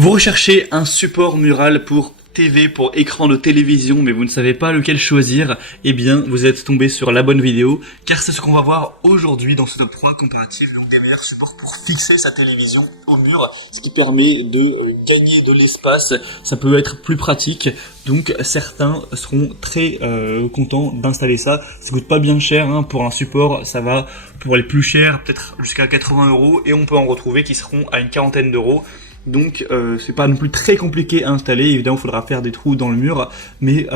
Vous recherchez un support mural pour TV, pour écran de télévision, mais vous ne savez pas lequel choisir, eh bien, vous êtes tombé sur la bonne vidéo, car c'est ce qu'on va voir aujourd'hui dans ce top 3 comparatif, donc des meilleurs supports pour fixer sa télévision au mur, ce qui permet de gagner de l'espace, ça peut être plus pratique, donc certains seront très contents d'installer ça. Ça coûte pas bien cher, hein, pour un support, ça va pour les plus chers, peut-être jusqu'à 80 €, et on peut en retrouver qui seront à une quarantaine d'euros. Donc c'est pas non plus très compliqué à installer, évidemment il faudra faire des trous dans le mur, mais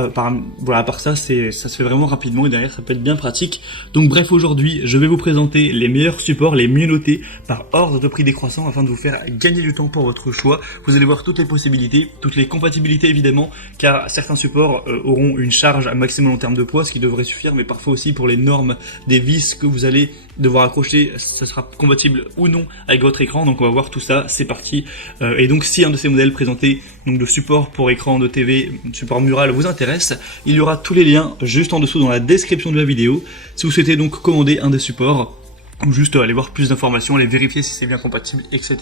voilà, à part ça, ça se fait vraiment rapidement et derrière ça peut être bien pratique. Donc bref, aujourd'hui je vais vous présenter les meilleurs supports, les mieux notés par ordre de prix décroissant afin de vous faire gagner du temps pour votre choix. Vous allez voir toutes les possibilités, toutes les compatibilités évidemment, car certains supports auront une charge maximum en termes de poids, ce qui devrait suffire, mais parfois aussi pour les normes des vis que vous allez devoir accrocher, ça sera compatible ou non avec votre écran. Donc on va voir tout ça, c'est parti. Et donc si un de ces modèles présentés, donc de support pour écran de TV, support mural vous intéresse, il y aura tous les liens juste en dessous dans la description de la vidéo. Si vous souhaitez donc commander un des supports, ou juste aller voir plus d'informations, aller vérifier si c'est bien compatible, etc.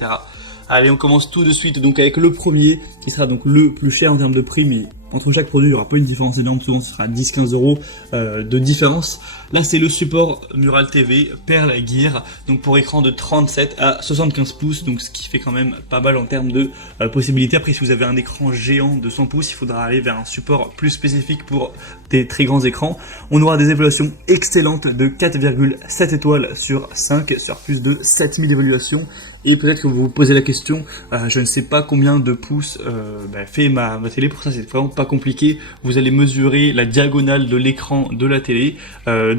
Allez, on commence tout de suite donc avec le premier, qui sera donc le plus cher en termes de prix, mais entre chaque produit, il n'y aura pas une différence énorme, souvent ce sera 10-15 € de différence. Là, c'est le support Mural TV Pearl Gear, donc pour écran de 37 à 75 pouces, donc ce qui fait quand même pas mal en termes de possibilités. Après, si vous avez un écran géant de 100 pouces, il faudra aller vers un support plus spécifique pour des très grands écrans. On aura des évaluations excellentes de 4,7 étoiles sur 5, sur plus de 7000 évaluations. Et peut-être que vous vous posez la question, je ne sais pas combien de pouces fait ma télé, pour ça c'est vraiment pas compliqué. Vous allez mesurer la diagonale de l'écran de la télé,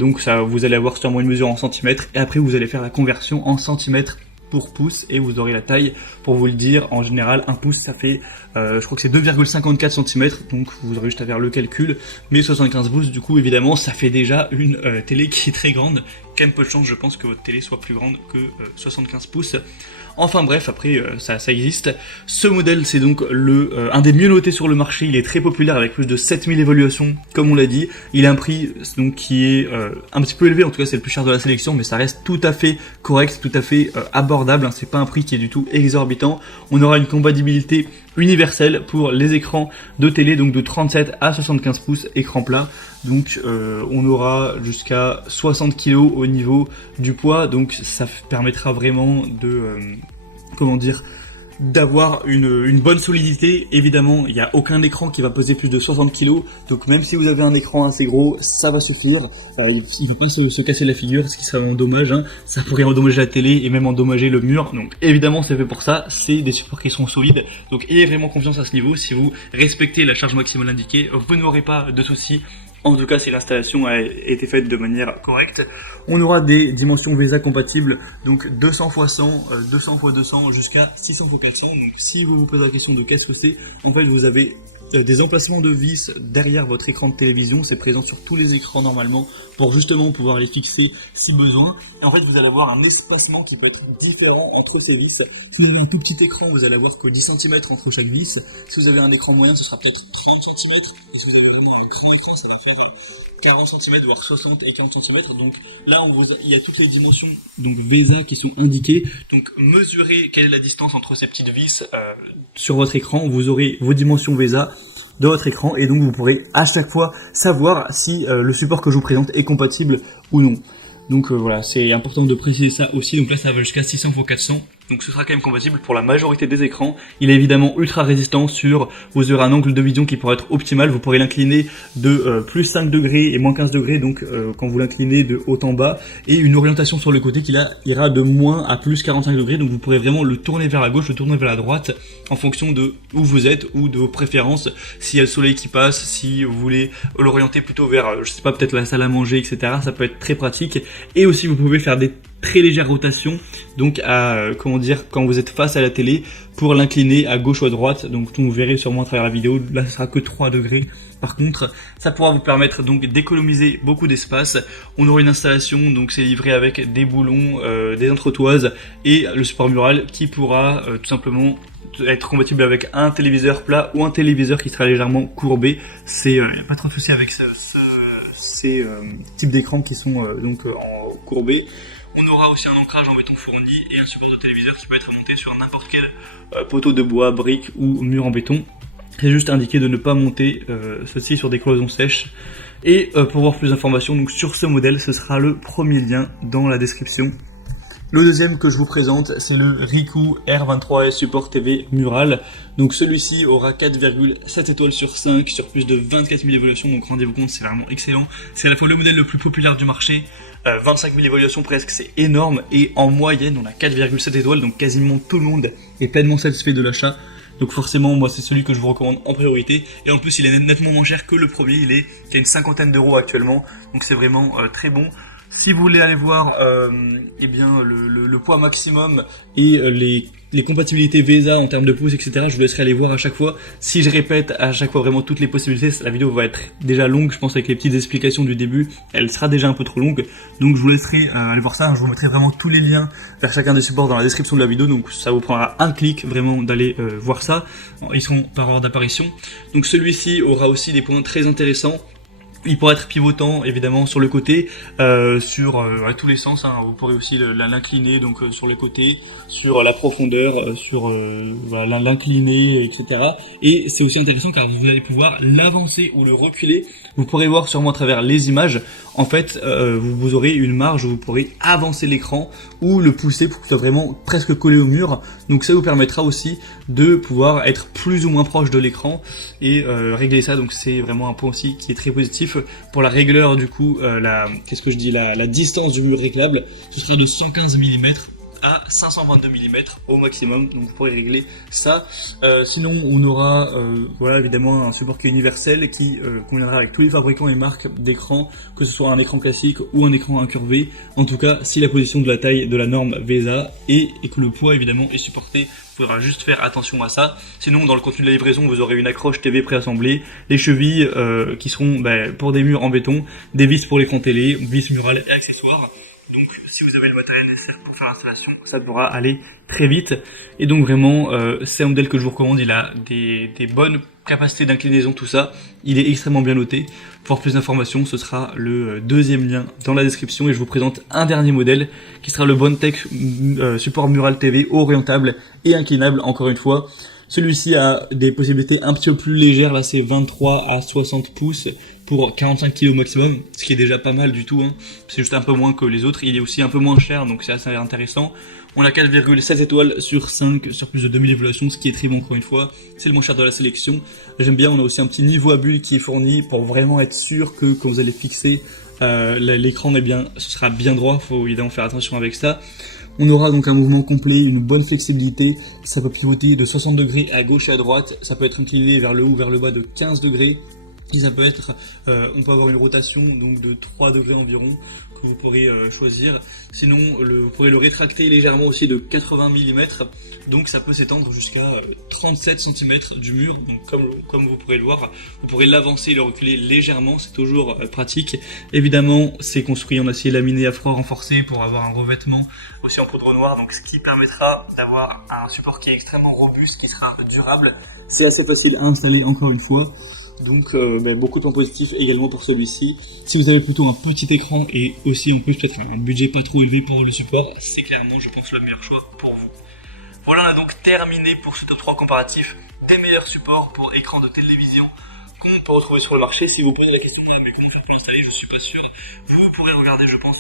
donc ça, vous allez avoir sûrement une mesure en centimètres, et après vous allez faire la conversion en centimètres pour pouces, et vous aurez la taille pour vous le dire. En général, un pouce ça fait, je crois que c'est 2,54 cm, donc vous aurez juste à faire le calcul, mais 75 pouces du coup évidemment ça fait déjà une télé qui est très grande. Quand même peu de chance je pense que votre télé soit plus grande que 75 pouces. Enfin bref, après ça existe. Ce modèle c'est donc un des mieux notés sur le marché, il est très populaire avec plus de 7000 évaluations comme on l'a dit. Il a un prix donc qui est un petit peu élevé, en tout cas c'est le plus cher de la sélection, mais ça reste tout à fait correct, tout à fait abordable, hein. C'est pas un prix qui est du tout exorbitant. On aura une compatibilité universelle pour les écrans de télé, donc de 37 à 75 pouces écran plat. Donc on aura jusqu'à 60 kg au niveau du poids, donc ça permettra vraiment de d'avoir une bonne solidité. Évidemment, il n'y a aucun écran qui va peser plus de 60 kg, donc même si vous avez un écran assez gros, ça va suffire. Il ne va pas se casser la figure, ce qui serait vraiment dommage, hein. Ça pourrait endommager la télé et même endommager le mur, donc évidemment c'est fait pour ça. C'est des supports qui sont solides, donc ayez vraiment confiance à ce niveau. Si vous respectez la charge maximale indiquée, vous n'aurez pas de soucis. En tout cas, si l'installation a été faite de manière correcte. On aura des dimensions VESA compatibles, donc 200 x 100, 200 x 200 jusqu'à 600 x 400. Donc si vous vous posez la question de qu'est-ce que c'est, en fait vous avez des emplacements de vis derrière votre écran de télévision, c'est présent sur tous les écrans normalement pour justement pouvoir les fixer si besoin. Et en fait vous allez avoir un espacement qui peut être différent entre ces vis. Si vous avez un tout petit écran, vous allez avoir que 10 cm entre chaque vis. Si vous avez un écran moyen, ce sera peut-être 30 cm. Et si vous avez vraiment un grand écran, ça va faire 40 cm, voire 60 et 40 cm. Donc là il y a toutes les dimensions donc VESA qui sont indiquées. Donc mesurez quelle est la distance entre ces petites vis sur votre écran. Vous aurez vos dimensions VESA de votre écran, et donc vous pourrez à chaque fois savoir si le support que je vous présente est compatible ou non. Donc voilà, c'est important de préciser ça aussi. Donc là ça va jusqu'à 600 x 400, donc ce sera quand même compatible pour la majorité des écrans. Il est évidemment ultra résistant, vous aurez un angle de vision qui pourra être optimal. Vous pourrez l'incliner de plus 5 degrés et moins 15 degrés, donc quand vous l'inclinez de haut en bas, et une orientation sur le côté qui là ira de moins à plus 45 degrés, donc vous pourrez vraiment le tourner vers la gauche, le tourner vers la droite en fonction de où vous êtes ou de vos préférences. S'il y a le soleil qui passe, si vous voulez l'orienter plutôt vers, je sais pas, peut-être la salle à manger, etc., ça peut être très pratique. Et aussi vous pouvez faire des très légères rotations, donc quand vous êtes face à la télé, pour l'incliner à gauche ou à droite. Donc vous verrez sûrement à travers la vidéo, là ce sera que 3 degrés. Par contre, ça pourra vous permettre donc d'économiser beaucoup d'espace. On aura une installation, donc c'est livré avec des boulons, des entretoises et le support mural qui pourra tout simplement être compatible avec un téléviseur plat ou un téléviseur qui sera légèrement courbé. C'est pas trop de souci avec ces types d'écrans qui sont courbés. On aura aussi un ancrage en béton fourni et un support de téléviseur qui peut être monté sur n'importe quel poteau de bois, brique ou mur en béton. C'est juste indiqué de ne pas monter ceci sur des cloisons sèches. Et pour voir plus d'informations donc sur ce modèle, ce sera le premier lien dans la description. Le deuxième que je vous présente, c'est le Ricoh R23S Support TV Mural. Donc celui-ci aura 4,7 étoiles sur 5 sur plus de 24 000 évaluations. Donc rendez-vous compte, c'est vraiment excellent. C'est à la fois le modèle le plus populaire du marché. 25 000 évaluations presque, c'est énorme. Et en moyenne, on a 4,7 étoiles. Donc quasiment tout le monde est pleinement satisfait de l'achat. Donc forcément, moi, c'est celui que je vous recommande en priorité. Et en plus, il est nettement moins cher que le premier. Il est à une cinquantaine d'euros actuellement. Donc c'est vraiment très bon. Si vous voulez aller voir eh bien, le poids maximum et les compatibilités VESA en termes de pouces, etc., je vous laisserai aller voir à chaque fois. Si je répète à chaque fois vraiment toutes les possibilités, la vidéo va être déjà longue, je pense, avec les petites explications du début. Elle sera déjà un peu trop longue. Donc je vous laisserai aller voir ça. Je vous mettrai vraiment tous les liens vers chacun des supports dans la description de la vidéo. Donc ça vous prendra un clic vraiment d'aller voir ça. Ils seront par ordre d'apparition. Donc celui-ci aura aussi des points très intéressants. Il pourra être pivotant évidemment sur le côté, sur tous les sens. Hein. Vous pourrez aussi l'incliner donc sur les côtés, sur la profondeur, sur l'incliner, etc. Et c'est aussi intéressant car vous allez pouvoir l'avancer ou le reculer. Vous pourrez voir sûrement à travers les images. En fait, vous aurez une marge où vous pourrez avancer l'écran ou le pousser pour qu'il soit vraiment presque collé au mur. Donc ça vous permettra aussi de pouvoir être plus ou moins proche de l'écran et régler ça. Donc c'est vraiment un point aussi qui est très positif. Pour la règleur du coup, la distance du mur réglable, ce sera de 115 mm à 522 mm au maximum, donc vous pourrez régler ça. Sinon on aura voilà évidemment un support qui est universel qui conviendra avec tous les fabricants et marques d'écran, que ce soit un écran classique ou un écran incurvé. En tout cas, si la position de la taille de la norme VESA et que le poids évidemment est supporté, il faudra juste faire attention à ça. Sinon, dans le contenu de la livraison, vous aurez une accroche TV préassemblée, les chevilles qui seront pour des murs en béton, des vis pour l'écran télé, vis murales et accessoires. Donc, si vous avez le matériel nécessaire pour faire l'installation, ça devra aller très vite. Et donc vraiment, c'est un modèle que je vous recommande. Il a des bonnes capacités d'inclinaison, tout ça. Il est extrêmement bien noté. Pour plus d'informations, ce sera le deuxième lien dans la description. Et je vous présente un dernier modèle qui sera le Bondtech Support Mural TV orientable et inclinable, encore une fois. Celui-ci a des possibilités un petit peu plus légères. Là, c'est 23 à 60 pouces pour 45 kg maximum, ce qui est déjà pas mal du tout. Hein. C'est juste un peu moins que les autres. Il est aussi un peu moins cher, donc c'est assez intéressant. On a 4,7 étoiles sur 5 sur plus de 2000 évaluations, ce qui est très bon encore une fois. C'est le moins cher de la sélection. J'aime bien, on a aussi un petit niveau à bulle qui est fourni pour vraiment être sûr que quand vous allez fixer l'écran, eh bien, ce sera bien droit. Il faut évidemment faire attention avec ça. On aura donc un mouvement complet, une bonne flexibilité. Ça peut pivoter de 60 degrés à gauche et à droite. Ça peut être incliné vers le haut, vers le bas de 15 degrés. Et ça peut être, on peut avoir une rotation donc de 3 degrés environ que vous pourrez choisir. Sinon, vous pourrez le rétracter légèrement aussi de 80 mm. Donc ça peut s'étendre jusqu'à 37 cm du mur. Donc comme vous pourrez le voir, vous pourrez l'avancer et le reculer légèrement. C'est toujours pratique. Évidemment, c'est construit en acier laminé à froid renforcé pour avoir un revêtement aussi en poudre noire. Donc ce qui permettra d'avoir un support qui est extrêmement robuste, qui sera durable. C'est assez facile à installer encore une fois. Donc beaucoup de points positifs également pour celui-ci. Si vous avez plutôt un petit écran et aussi en plus peut-être un budget pas trop élevé pour le support, c'est clairement je pense le meilleur choix pour vous. Voilà, on a donc terminé pour ce top 3 comparatif des meilleurs supports pour écran de télévision qu'on peut retrouver sur le marché. Si vous posez la question mais comment faire pour l'installer, je suis pas sûr. Vous pourrez regarder je pense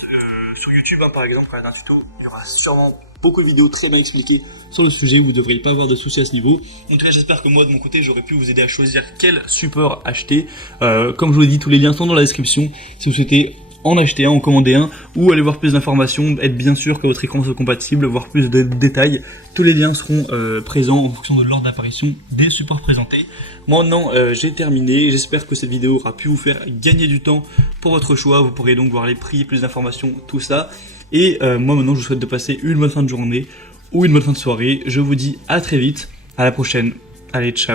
sur YouTube par exemple un tuto, il y aura sûrement beaucoup de vidéos très bien expliquées sur le sujet, vous ne devriez pas avoir de soucis à ce niveau. En tout cas, j'espère que moi de mon côté j'aurais pu vous aider à choisir quel support acheter. Comme je vous l'ai dit, tous les liens sont dans la description si vous souhaitez en acheter un, en commander un ou aller voir plus d'informations, être bien sûr que votre écran soit compatible, voir plus de détails. Tous les liens seront présents en fonction de l'ordre d'apparition des supports présentés. Moi maintenant j'ai terminé, j'espère que cette vidéo aura pu vous faire gagner du temps pour votre choix. Vous pourrez donc voir les prix, plus d'informations, tout ça. Et moi maintenant je vous souhaite de passer une bonne fin de journée ou une bonne fin de soirée. Je vous dis à très vite, à la prochaine, allez ciao.